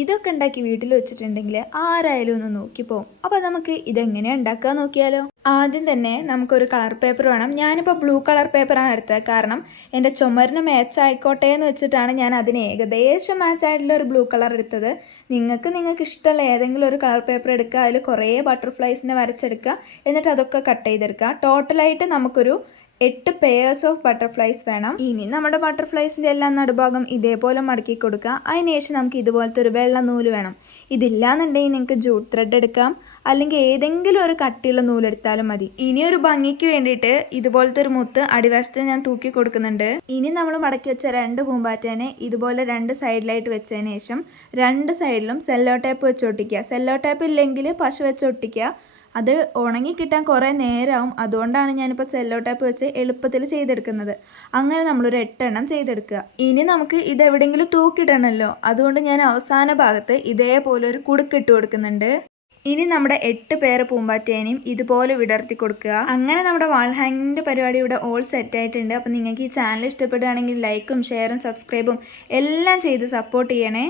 ഇതൊക്കെ ഉണ്ടാക്കി വീട്ടിൽ വെച്ചിട്ടുണ്ടെങ്കിൽ ആരായാലും ഒന്ന് നോക്കിപ്പോവും. അപ്പോൾ നമുക്ക് ഇതെങ്ങനെയാണ് ഉണ്ടാക്കുക നോക്കിയാലോ. ആദ്യം തന്നെ നമുക്കൊരു കളർ പേപ്പർ വേണം. ഞാനിപ്പോൾ ബ്ലൂ കളർ പേപ്പറാണ് എടുത്തത്. കാരണം എൻ്റെ ചുമരിന് മാച്ച് ആയിക്കോട്ടെ എന്ന് വെച്ചിട്ടാണ് ഞാൻ അതിന് ഏകദേശം മാച്ച് ആയിട്ടുള്ള ഒരു ബ്ലൂ കളർ എടുത്തത്. നിങ്ങൾക്ക് ഇഷ്ടമുള്ള ഏതെങ്കിലും ഒരു കളർ പേപ്പർ എടുക്കുക, അതിൽ കുറേ ബട്ടർഫ്ലൈസിനെ വരച്ചെടുക്കുക, എന്നിട്ട് അതൊക്കെ കട്ട് ചെയ്തെടുക്കുക. ടോട്ടലായിട്ട് നമുക്കൊരു 8 പെയേഴ്സ് ഓഫ് ബട്ടർഫ്ലൈസ് വേണം. ഇനി നമ്മുടെ ബട്ടർഫ്ലൈസിൻ്റെ എല്ലാം നടുഭാഗം ഇതേപോലെ മടക്കി കൊടുക്കുക. അതിനുശേഷം നമുക്ക് ഇതുപോലത്തെ ഒരു വെള്ള നൂല് വേണം. ഇതില്ലാന്നുണ്ടെങ്കിൽ നിങ്ങൾക്ക് ജൂട്ട് ത്രെഡ് എടുക്കാം, അല്ലെങ്കിൽ ഏതെങ്കിലും ഒരു കട്ടിയുള്ള നൂലെടുത്താലും മതി. ഇനി ഒരു ഭംഗിക്ക് വേണ്ടിയിട്ട് ഇതുപോലത്തെ ഒരു മുത്ത് അടിവശത്ത് ഞാൻ തൂക്കി കൊടുക്കുന്നുണ്ട്. ഇനി നമ്മൾ മടക്കി വെച്ച 2 പൂമ്പാറ്റേനെ ഇതുപോലെ 2 സൈഡിലായിട്ട് വെച്ചതിന് ശേഷം 2 സൈഡിലും സെല്ലോ ടേപ്പ് വെച്ച് ഒട്ടിക്കുക. സെല്ലോ ടേപ്പ് ഇല്ലെങ്കിൽ പശ വെച്ച് ഒട്ടിക്കുക. അത് ഉണങ്ങി കിട്ടാൻ കുറേ നേരമാവും. അതുകൊണ്ടാണ് ഞാനിപ്പോൾ സെല്ലോ ടേപ്പ് വെച്ച് എളുപ്പത്തിൽ ചെയ്തെടുക്കുന്നത്. അങ്ങനെ നമ്മളൊരു 8 എണ്ണം ചെയ്തെടുക്കുക. ഇനി നമുക്ക് ഇതെവിടെയെങ്കിലും തൂക്കിയിടണമല്ലോ, അതുകൊണ്ട് ഞാൻ അവസാന ഭാഗത്ത് ഇതേപോലെ ഒരു കുടുക്കിട്ട് കൊടുക്കുന്നുണ്ട്. ഇനി നമ്മുടെ 8 പേർ പൂമ്പാറ്റേനെയും ഇതുപോലെ വിടർത്തി കൊടുക്കുക. അങ്ങനെ നമ്മുടെ വാൾ ഹാങ്ങിങ്ങിൻ്റെ പരിപാടി ഇവിടെ ഓൾ സെറ്റ് ആയിട്ടുണ്ട്. അപ്പോൾ നിങ്ങൾക്ക് ഈ ചാനൽ ഇഷ്ടപ്പെടുകയാണെങ്കിൽ ലൈക്കും ഷെയറും സബ്സ്ക്രൈബും എല്ലാം ചെയ്ത് സപ്പോർട്ട് ചെയ്യണേ.